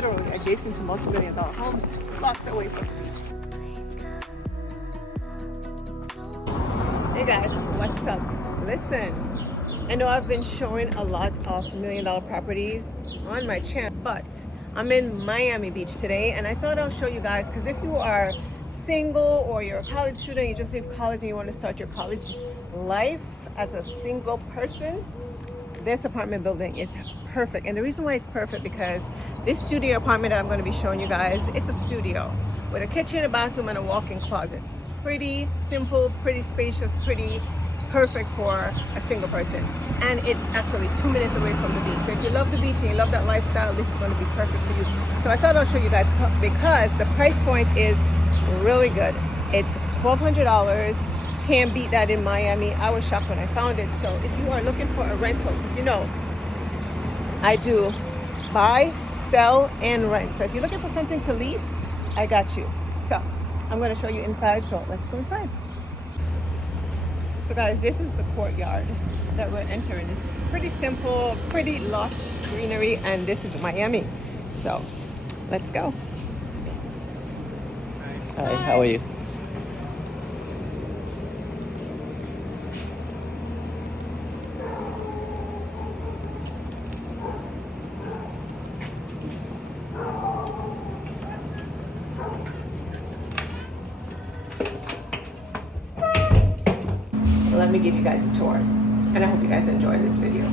literally adjacent to multi-million-dollar homes, 2 blocks away from the beach. Hey guys, what's up? Listen, I know I've been showing a lot of million-dollar properties on my channel, but I'm in Miami Beach today, and I thought I'll show you guys, because if you are single or you're a college student, you just leave college and you want to start your college life as a single person, this apartment building is perfect. And the reason why it's perfect, because this studio apartment that I'm going to be showing you guys, it's a studio with a kitchen, a bathroom, and a walk-in closet. Pretty simple, pretty spacious, pretty perfect for a single person. And it's actually 2 minutes away from the beach. So if you love the beach and you love that lifestyle, this is going to be perfect for you. So I thought I'll show you guys, because the price point is really good. It's $1,200. Can't beat that in Miami. I was shocked when I found it. So if you are looking for a rental, because you know I do buy, sell, and rent. So if you're looking for something to lease, I got you. So I'm going to show you inside. So let's go inside. So guys, this is the courtyard that we're entering. It's pretty simple, pretty lush greenery, and this is Miami. So let's go. Hi, how are you? Let me give you guys a tour, and I hope you guys enjoy this video.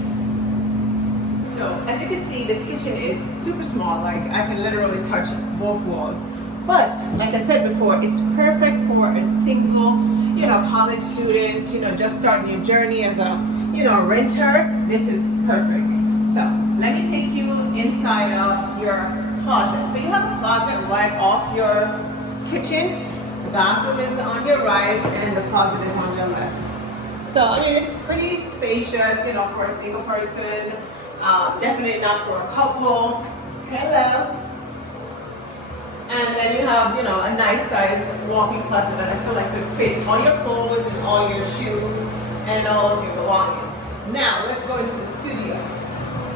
So as you can see, this kitchen is super small. Like, I can literally touch both walls. But like I said before, it's perfect for a single, college student, just starting your journey as a, renter. This is perfect. So let me take you inside of your closet. So you have a closet right off your kitchen. The bathroom is on your right, and the closet is on your left. So, I mean, it's pretty spacious, for a single person. Definitely not for a couple. Hello. And then you have, a nice size walk-in closet that I feel like could fit all your clothes and all your shoes and all of your belongings. Now, let's go into the studio.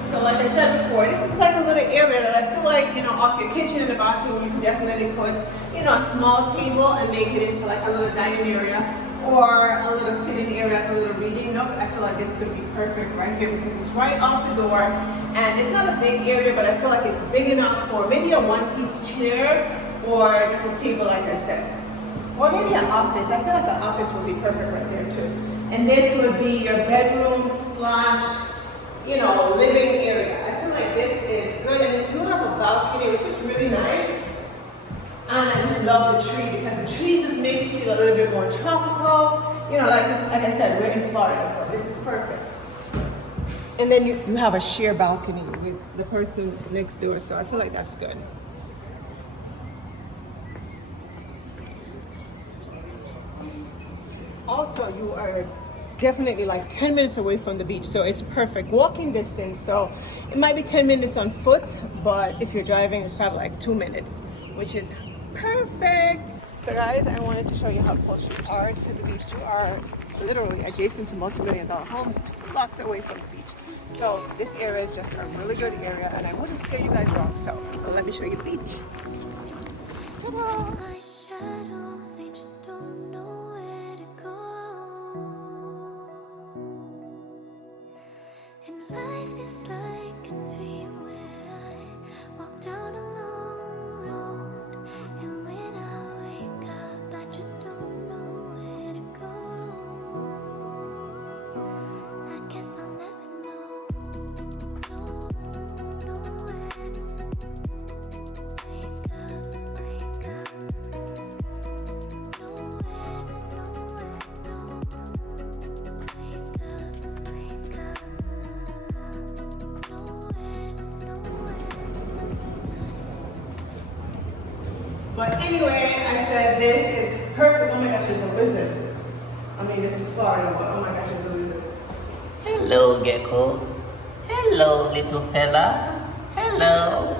So like I said before, this is like a little area that I feel like, off your kitchen and the bathroom, you can definitely put, a small table and make it into like a little dining area, or a little sitting area, a little reading nook. I feel like this could be perfect right here, because it's right off the door, and it's not a big area, but I feel like it's big enough for maybe a one-piece chair, or just a table, like I said, or maybe an office. I feel like an office would be perfect right there too. And this would be your bedroom slash, living area. I feel like this is good, and you have a balcony, which is really nice. And I just love the tree, because the trees just make it feel a little bit more tropical. Like I said, we're in Florida, so this is perfect. And then you have a sheer balcony with the person next door, so I feel like that's good. Also, you are definitely like 10 minutes away from the beach, so it's perfect walking distance. So it might be 10 minutes on foot, but if you're driving, it's probably like 2 minutes, which is perfect. So guys, I wanted to show you how close you are to the beach. You are literally adjacent to multi-million-dollar homes, 2 blocks away from the beach. So this area is just a really good area, and I wouldn't steer you guys wrong. So let me show you the beach. Ta-da. Life is like a dream where I walk down a long road, and when I wake up, I just don't know where to go. I guess I'll never know. Wake up. But anyway, I said this is perfect. Oh my gosh, there's a lizard. I mean, this is Florida, but oh my gosh, there's a lizard. Hello, gecko. Hello, little fella. Hello.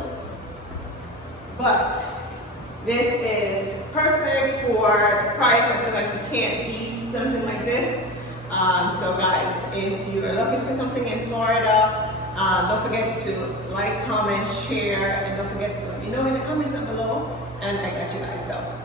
But this is perfect for price. I feel like you can't beat something like this. So guys, if you're looking for something in Florida, Don't forget to like, comment, share, and don't forget to let me know in the comments down below. And I got you guys. So